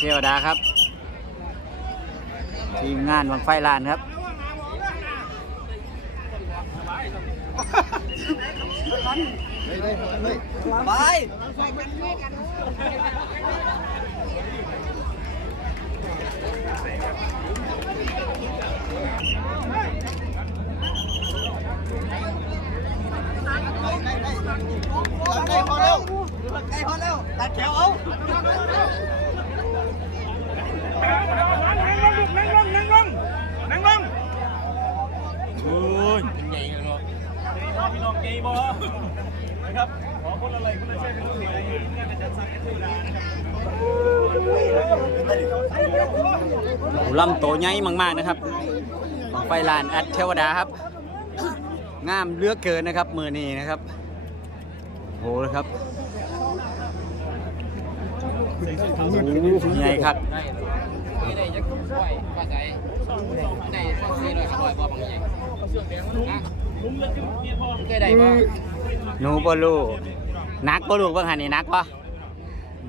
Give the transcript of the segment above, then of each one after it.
เทวดาครับ ทีมงานบังไฟลานครับไปใกล้พอแล้วใกล้พอแล้วตัดแถวเอา โอ้ย ใหญ่เลยเนาะ พี่น้องเกย์บอนะครับ ขอคนละไรคนละเช่นเป็นลูกเหนียวงานอาจารย์สักดิ์เทวดานะครับ โอ้ ลำโตใหญ่มากๆนะครับบังไฟลานแอดเทวดาครับ งามเหลือกเกินนะครับ มือนี้นะครับ โหนะครับใหญ่ครับนี่ได้ยักษ์ไหวป้าใจได้สักสี่ร้อยห้าร้อยบ่บางอย่างนะเคยได้บ่หนูบอลูนักบอลูกบ้างหันนี่นักปะ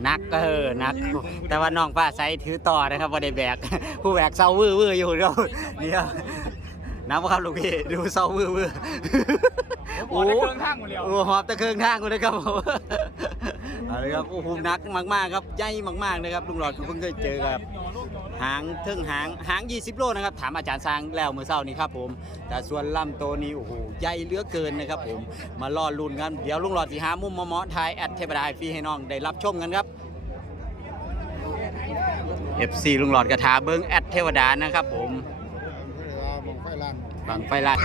นักก็เออนัก แต่ว่าน้องป้าใช้ถือต่อนะครับว่าได้แบก ผู้แบกเศร้าวื้อวื้ออยู่เดียวเดียวนับว่าครับลูกพี่ดูเศร้าวื้อวื้อโอ้โหโอ้หอบตะเคืองทางกูเลยครับผมเอาเลยครับโอ้โหนักมากๆครับใหญ่มากๆนะครับลุงหลอดเพิ่งเคยเจอครับ หางเทิงหางหาง 20 โลนะครับถามอาจารย์สร้างแล้วเมื่อเช้านี้ครับผมแต่ส่วนลำโตวนี้โอ้โหใหญ่เหลือเกินนะครับผมมารอลุ้นกันเดี๋ยวลุงหลอดสีหามุมมอๆทายแอดเทปดาฟรีให้น้องได้รับชมกันครับ FC ลุงหลอดกระทาเบิ้งแอดเทวดานะครับผมบังไฟลัด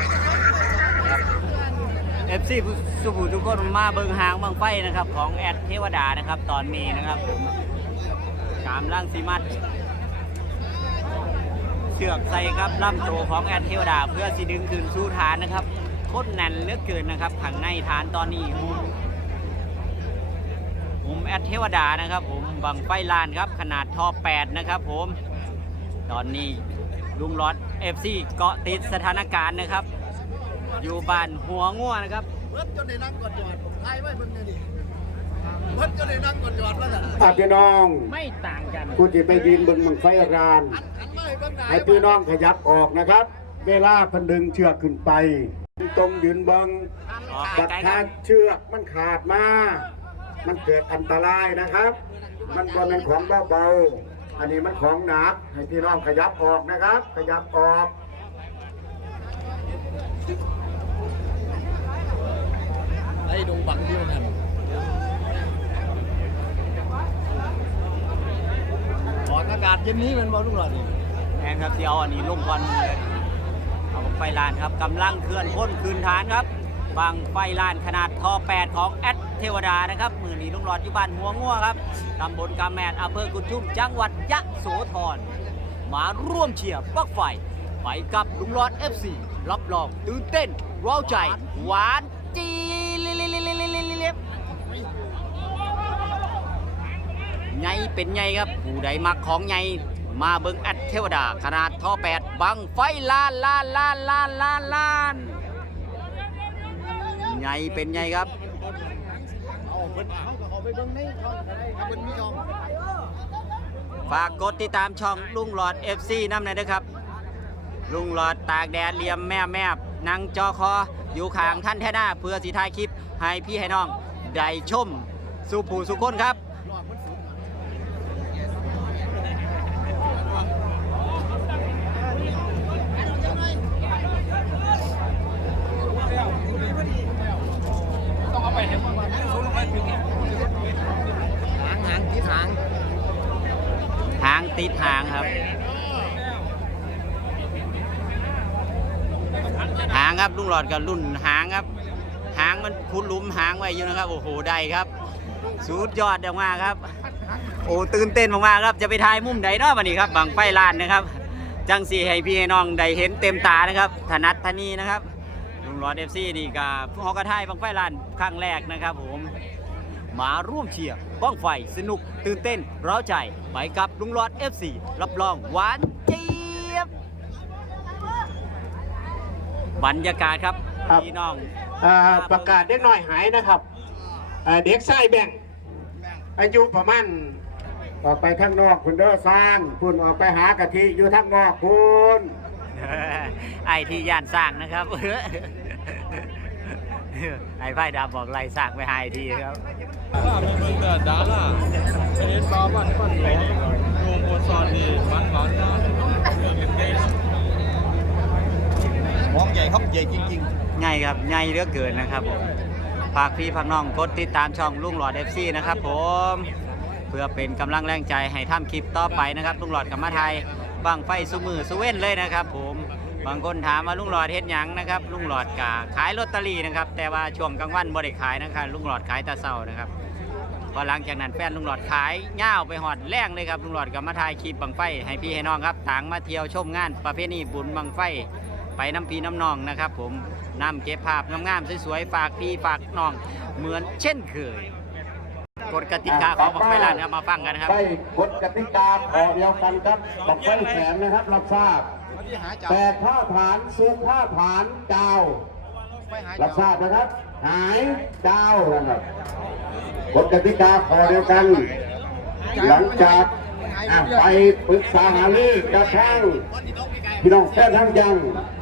FC สุภูทุกคนมาเบิ้งหางบังไฟนะครับ ของแอดเทวดานะครับ ตอนนี้นะครับผมกามล่างสีมัด เสือกใส่ครับล่ำโตของแอดเทวดา เพื่อสิดึงคืนสู่ฐานนะครับโคตรแน่นเหลือเกินนะครับข้างในฐานตอนนี้มุมมุมแอดเทวดานะครับ ผมบังไฟลานครับขนาดทอ8นะครับ ผม ตอนนี้ลุงรอด FC เกาะติดสถานการณ์นะครับ อยู่บ้านหัวง่วนะครับเบิดจนได้นั่งกอดจอดไล่ไว้เพิ่งเนี่ยดิเบิดจนได้นั่งกอดจอดแล้วน่ะอาพี่น้อง ไม่ต่างกันผู้ที่ไปยืนบนมังไฟรานหันมา ให้พี่น้องขยับออกนะครับ เวลาพันดึงเชือกขึ้นไป ตรงยืนเบิงบัดไกลๆคาเชือกมันขาดมา มันเกิดอันตรายนะครับ มันบ่เป็นของเบาๆอันนี้มันของหนักให้พี่น้องขยับออกนะครับ ขยับออกไอ้ดงบังที่มันหันออกอากาศเย็นนี้มันบ่ลูกหลานนี่ แมนครับเดี๋ยวอันนี้ลงก่อนเอาไฟลานครับกำลังเคลื่อนพ้นคืนฐานครับบังไฟลานขนาดท่อ8ของแอดเทวดานะครับมือนีลุงหลอดอยู่บ้านหัวง้วครับตำบลกาแมดอำเภอกุชุมจังหวัดยะโสธรมาร่วมเชียร์ปักไฟไปกับลุงหลอด FC รับรองตื่นเต้นร้าวใจหวานจีเลียบไงเป็นไงครับผู้ใดมักของไง มาเบิงแอดเทวดา ขนาดท่อแปดบังไฟลานลานลานลานลานลานไงเป็นไงครับเอาเพิ่นเอาก็เอาไปเบิ่งในช่ครับฝากกดติดตามช่องลุงหลอด FC น้ำหน่อยนะครับ ลุงหลอดตากแดดเลียมแม่แม่นั่งจอคออยู่ข้างท่านแท่หน้าเพื่อสีถ่ายคลิป ให้พี่ให้น้อง ได้ชมสู่ผู้สุคนครับ รอบมันสูง ต้องเอาไปเห็นว่ามันสูงไปถึงเนี่ย หางหางที่หางหางติดหางครับ หางครับลุงหลอดกับรุ่นหางครับ หางมันพุดหลุมหางไว้อยู่นะครับ โอ้โหได้ครับสุดยอดมากๆครับ โอ้ตื่นเต้นมากๆครับ จะไปถ่ายมุมใดเนาะวันนี้ครับบังไฟลานนะครับ จังสีให้พี่ให้น้องได้เห็นเต็มตานะครับถนัดทนีนะครับลุงหลอดเอฟซีนี่ก็ผู้ฮอกกระทายบังไฟลานครั้งแรกนะครับผม มาร่วมเชียร์บ้องไฟสนุก ตื่นเต้นเร้าใจ ไปกับลุงหลอด FC รับรองหวานเจี๊ยบบรรยากาศครับครับ พี่น้องอ่าประกาศเด็กน้อยหายนะครับอ่าเด็กชายแบ่งค์อายุประมาณออกไปข้างนอกคุณเด้อสร้างคุณออกไปหากะทิอยู่ข้างนอกคุณ ไอที่ย่านสร้างนะครับ ไอ้ไพ่ดำบอกไล่สร้างไปหาไอทีครับถ้าเป็นเมืองเกิดดาล่าเป็นเอ็นบาบ้านบ้านหลวงโยมโบซอนนี่มันหวานนะมองใหญ่ครับใหญ่จริงๆใหญ่ครับใหญ่เหลือเกินนะครับผมฝากพี่ฝากน้องกดติดตามช่องลุงหลอดเอฟซีนะครับผมเพื่อเป็นกำลังแรงใจให้ทำคลิปต่อไปนะครับลุงหลอดกับมาไทยบังไฟสุมือสุเว้นเลยนะครับผม บางคนถามว่าลุงหลอดเฮ็ดหยังนะครับ ลุงหลอดกาขายลอตเตอรี่นะครับ แต่ว่าช่วงกลางวันบ่ได้ขายนะครับ ลุงหลอดขายตะเช้านะครับพอหลังจากนั้นแฟนลุงหลอดขายย่าไปหอดแรงเลยครับลุงหลอดกับมาถ่ายคลิปบังไฟให้พี่ให้น้องครับต่างมาเที่ยวชมงานประเพณีบุญบังไฟไปน้ำพีน้ำนองนะครับ ผมนำเก็บภาพงามๆสวยๆฝากพี่ฝากน้องเหมือนเช่นเคยกฎกติกาของบังไฟลานครับมาฟังกันนะครับได้กฎกติกาขอเดียวกันครับบักไฟแสนนะครับรับทราบ แต่ท่าฐานสูงท่าฐานเจ้ารับทราบนะครับ หายเจ้านะครับกฎกติกาขอเดียวกัน หลังจากอะไปปรึกษาหารือกับทางพี่น้องแฟนทางยัง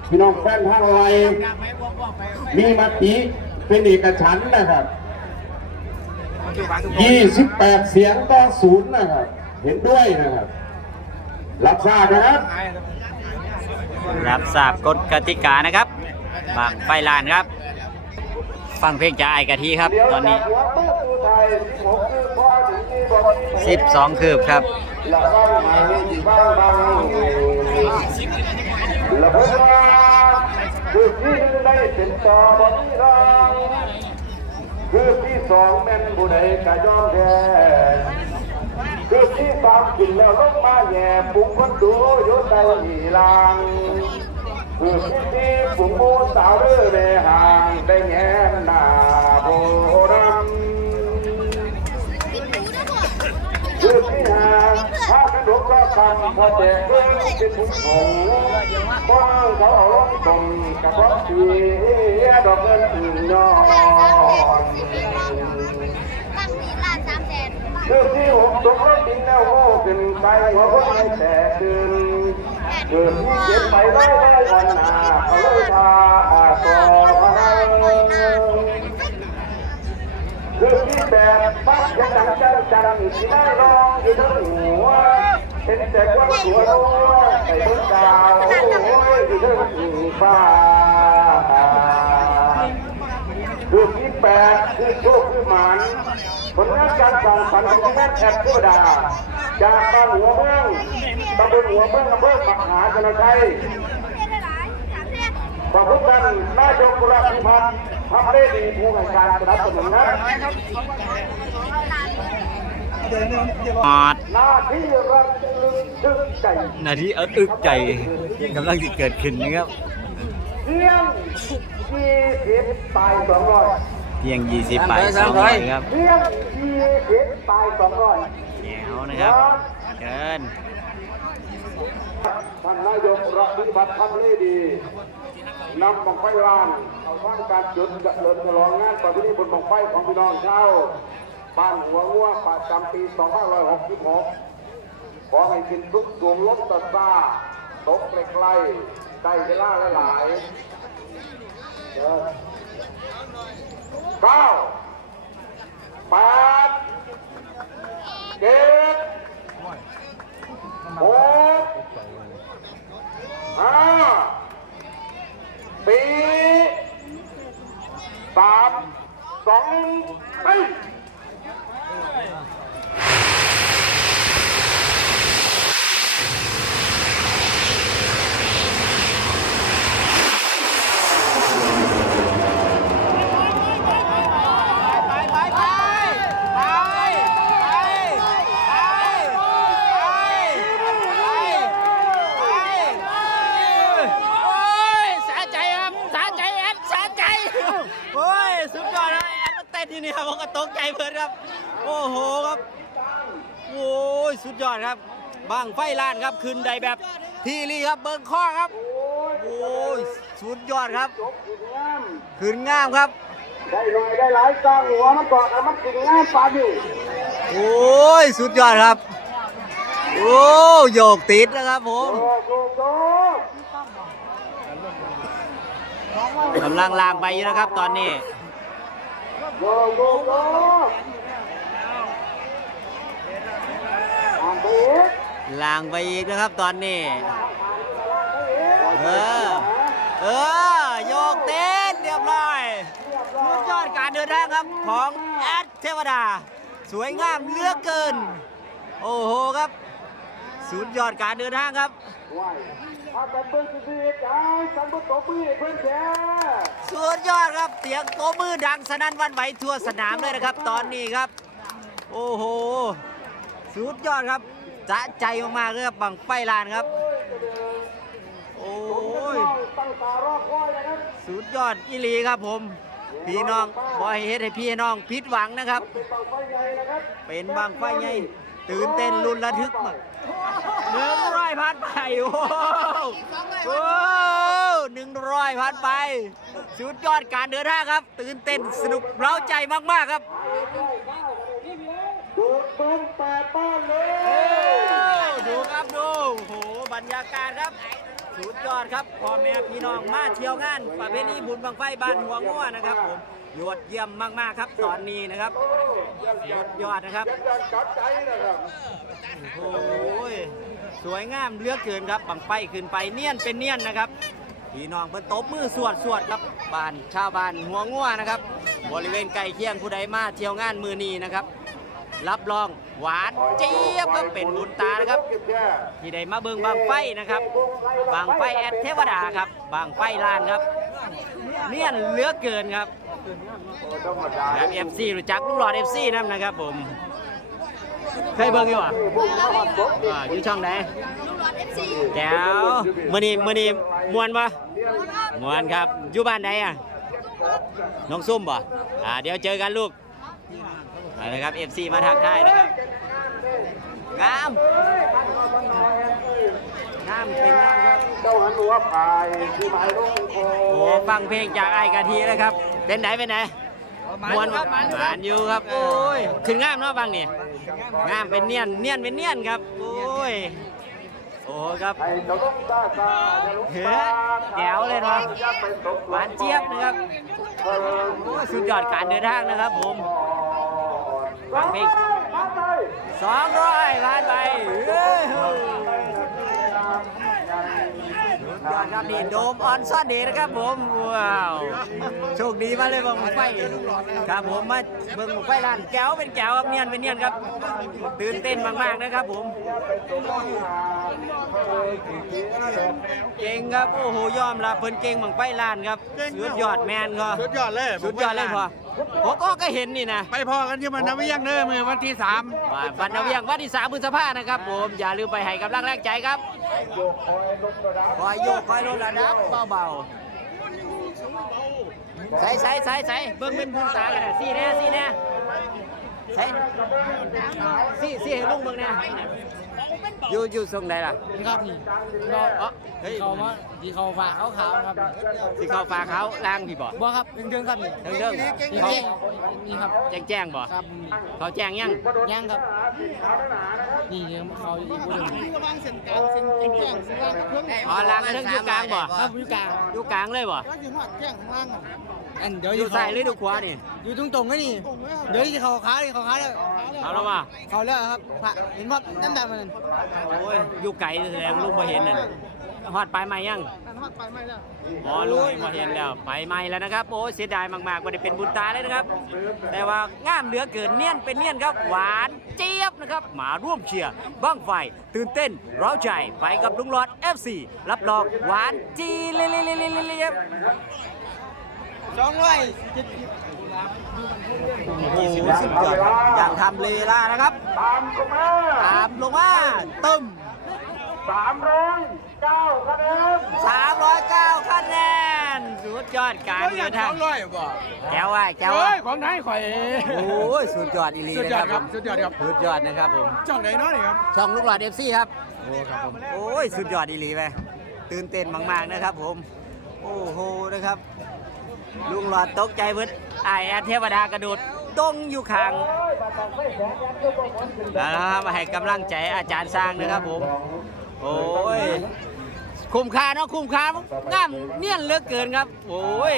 พี่น้องแฟนทางอะไร มีมติเป็นเอกฉันท์นะครับ 28 เสียงต่อศูนย์นะครับ เห็นด้วยนะครับ รับทราบนะครับ รับทราบกฎกติกานะครับบังไฟลานครับ ฟังเพลงจากไอกะทิครับ ตอนนี้ 12 คืบครับระเบิดมาคือที่ได้เป็นต่อบนรางคือที่สองแม่นผู้ใดกะยอมแพ้ คือที่สามกินแล้วลงมาแย่ปุงคนดูอยู่ใต้ลางคือที่สี่ปุงโมสาวเรื่อในห่างได้แง้มหน้าโบราณคือที่หาถ้ากระดูกก็คำพอแจกเพื่อนเป็นทุกของก็เขาเอาลงตรงกระเพาะทีดอกเงินอื่นนอน คือที่หกตกรถดินแล้วโง่ขึ้นไปหัวคนไม่แตกตื่นเกิดที่เจ็บไปได้ได้วันหนาเขาเลยพาต่อมาคือที่แบบบ้านยังดังจังจังที่ได้ร้องอยู่ทั้งหัวเป็นแต่ความสวยรัวใส่บนดาวโอ้ยอยู่ทั้งฟ้าคือที่แปดคือโชคคือหมัน ผลงานการสร้างสรรค์ของแม่แอบเทวดา จากบ้านหัวเมืองตำบลหัวเมืองอำเภอมหาชนชัยขอบคุณท่านนายกกุลาภิพัฒน์ทำได้ดีผู้ให้การสนับสนุนนะหน้าที่รักลึกใจนาทีเอิดอึกใจกำลังจะเกิดขึ้นนะครับเพียงยี่สิบตายสองร้อย พียง 20ไป200ครับเพียงยี่สิบตายสองร้อยแถวนะครับเชิญท่านนายกรัฐพิพัฒน์ทำได้ดีนำบังไฟลานเอาทางการจุดเฉลิมฉลองงานประเพณีบุญบังไฟของพี่น้องชาวบ้านหัวงัวประจำปี 2566 ขอให้กินทุกดวงลบตัดซาตกใกล้ๆได้เวลาหลายๆเด้อ เก้าแปดเจ็ดหกห้าสี่สามสองไป โอ้ยสะใจครับสะใจแอดสะใจโอ้ยสุดยอดนะแอดมันเต้นอยู่นี่ครับผมก็ตกใจเพิ่นครับ โอ้โหครับ โอ้ยสุดยอดครับบังไฟล้านครับขึ้นได้แบบทีรีครับเบิ่งข้อครับ โอ้ยสุดยอดครับจบอยู่งามขึ้นงามครับ ได้หน่อยได้หลายสร้างหัวมันเกาะกันมันกินงามปานนี่โอ้ยสุดยอดครับ โอ้โยกติดนะครับผมกำลังลางไปอยู่นะครับตอนนี้ ลางไปอีกนะครับตอนนี้ เออ เออ โยกเต้นเรียบร้อยสุดยอดการเดินทางครับของแอดเทวดา สวยงามเหลือกเกิน โอ้โหครับ สุดยอดการเดินทางครับ สุดยอดครับ เสียงโตมือดังสนั่นวันไหวทั่วสนามเลยนะครับ ตอนนี้ครับ โอ้โห สุดยอดครับ จะใจมากๆเลยครับบังไฟลานครับ โอ้ยสุดยอดอีลีครับผม พี่น้องบอยเฮ็ดให้พี่น้องผิดหวังนะครับ เป็นบางไฟไงตื่นเต้นรุนระทึกมากหนึ่งร้อยพันไปโอ้โหหนึ่งร้อยพันไป สุดยอดการเดินทางครับ ตื่นเต้นสนุกเร้าใจมากๆครับดูครับดูโอ้โห บรรยากาศครับ สุดยอดครับพ่อแม่พี่น้องมาเที่ยวงาน ประเพณีบุญบังไฟบ้านหัวงัวนะครับผมยอดเยี่ยมมากๆครับตอนนี้นะครับยอดยอดนะครับโอ้ยสวยงามเลือกเกินครับบังไฟขึ้นไปเนียนเป็นเนียนนะครับพี่น้องเพิ่นตบมือสวดสวดครับบ้านชาวบ้านหัวงัวนะครับ บริเวณใกล้เคียงผู้ใดมาเที่ยวงานมือนี้นะครับ รับรองหวานเจี๊ยบครับเป็นบุญตานะครับ ที่ได้มาเบิงบางไฟนะครับ บางไฟแอดเทวดาครับ บางไฟลานครับเนียนเหลือเกินครับแบบเอฟซีรู้จักลูกหลอดเอฟซีนั่นนะครับผมเคยเบิ่งอยู่อะอ่าอยู่ช่องไหนแก้วมือนี้มือนี้มวนปะมวนครับอยู่บ้านไหนอะน้องซุ่มบ่อ่าเดี๋ยวเจอกันลูก เอาละครับ FC มาทักทายนะครับ งาม งามเป็นงามครับ เจ้าหันหัวพายที่หมายลงโคโอ้ฟังเพลงจากไอ้กะทีนะครับ เป็นไหนเป็นไหนมวนครับมานอยู่ครับ โอ้ย ขึ้นงามเนาะบางนี่งามเป็นเนียน เนียนเป็นเนียนครับ โอ้ย โอ้ครับให้เจ้าลุกตาตาเฮ้ยแก้วเลยเนาะหวานเจี๊ยบนะครับ โอ้ยสุดยอดการเดินทางนะครับผม ฟังเพลงสองร้อยผ่านไปเฮ้ยสุดยอดครับนี่โดมออนซ่อนเดย์นะครับผมว้าวโชคดีมากเลยบังไฟครับผมมาเบิ่งบังไฟลานแก้วเป็นแก้วครับเนียนเป็นเนียนครับ ตื่นเต้นมากๆนะครับผมเก่งครับโอ้โหยอมรับเพิ่นเก่งบังไฟลานครับสุดยอดแมนก็สุดยอดเลยสุดยอดเลยพอ ผมก็ก็เห็นนี่นะไปพอกันที่มันนวิยังเด้อมือวันที่สามว่าฟันเอาเวียงวันที่สามพฤษภานะครับผมอย่าลืมไปให้กำลังแรงใจครับคอยโยกคอยลดระดับเบาๆใส่ใส่ใส่ใส่เบิ้งเป็นพุ่งตากันนะสี่แน่สี่แน่ใส่สี่สี่ให้ลุงเบิ้งแน่ อยู่อยู่ทรงใดล่ะครับนี่ก็อ๋อเฮ้ย เขามาดีเขาฝาขาวขาวๆครับสีขาวฟ้าเขาวล่างพี่บ่บ่ครับเดืองๆครับนี่เด้งเด้งนี่เขาเก่งนี่ครับแจ้งแจ้งบ่ครับเขาแจ้งยังย่างครับ นี่เนี่ยเขาอีกผู้หนึ่งอ๋อล่างกระเทิงอยู่กลางบ่ครับอยู่กลางอยู่กลางเลยบ่อัน เดี๋ยวอยู่ซ้ายหรืออยู่ขวานี่อยู่ตรงตรงๆก็นี่ เดี๋ยวที่เขาขาเลยเขาขาเลยเอาแล้วว่าเขาแล้วครับพระเห็นว่านั่นแบบมันโอ้ยอยู่ไกลแสดงลุงมาเห็นนั่นฮอดไปไหมยังอ๋อลุงมาเห็นแล้วไปไหมแล้วนะครับ โอ้ยเสียดายมากๆว่าได้เป็นบุญตาเลยนะครับ แต่ว่างามเหลือเกินเนียนเป็นเนียนครับหวานเจี๊ยบนะครับมาร่วมเชียร์บ้างไฟตื่นเต้นเร้าใจไปกับลุงหลอด FC รับรองหวานจีเลย เลยเลยเลยเลยสองร้อยโอ้โหสุดยอดครับอย่างทำเลล่านะครับ ตามเข้ามาตามลงมาตึมสามร้อยเก้าคะแนน309คะแนนสุดยอดการเดินทางร้อยบ่แก้วไว้แก้วเฮ้ไว้ยของไทยข่อยโอ้ยสุดยอดอีหลีสุดนะยอคดรับคผรับมสุดยอดครับสุดยอดนะครับผมช่องไหนเนาะนี่ครับช่องลูกหลอดเอฟซีครับโอ้ครับผมโอ้ยสุดยอดอีหลีไปตื่นเต้นมากๆนะครับผม โอ้โหนะครับ ลุงหลอดตกใจเบิดไอายแอดเทวดากระโดดตรงอยู่ข้างนะครับมาให้กำลังใจอาจารย์สร้างนะครับผม โอ้ย คุ้มค่าเนาะคุ้มค่างามเนียนเหลือเกินครับ โอ้ย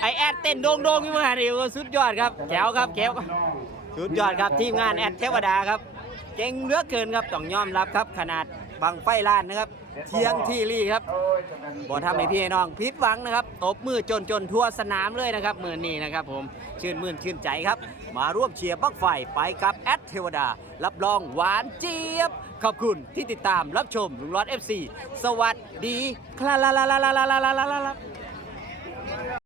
ไอแอดเต้นโดงโดงอยู่เมื่อไหร่สุดยอดครับแก้วครับแก้วสุดยอดครับทีมงานแอดเทวดาครับ เก่งเหลือเกินครับต้องยอมรับครับขนาดบังไฟล้านนะครับ เทียงที่รีครับบอทำให้พี่น้องพิดหวังนะครับตบมือจนจนทั่วสนามเลยนะครับมือนี้นะครับผมชื่นมื่นชื่นใจครับ มาร่วมเชียร์บักไฟไปกับแอดเทวดา รับรองหวานเจี๊ยบ ขอบคุณที่ติดตามรับชมลุงรอด FC สวัสดีครับ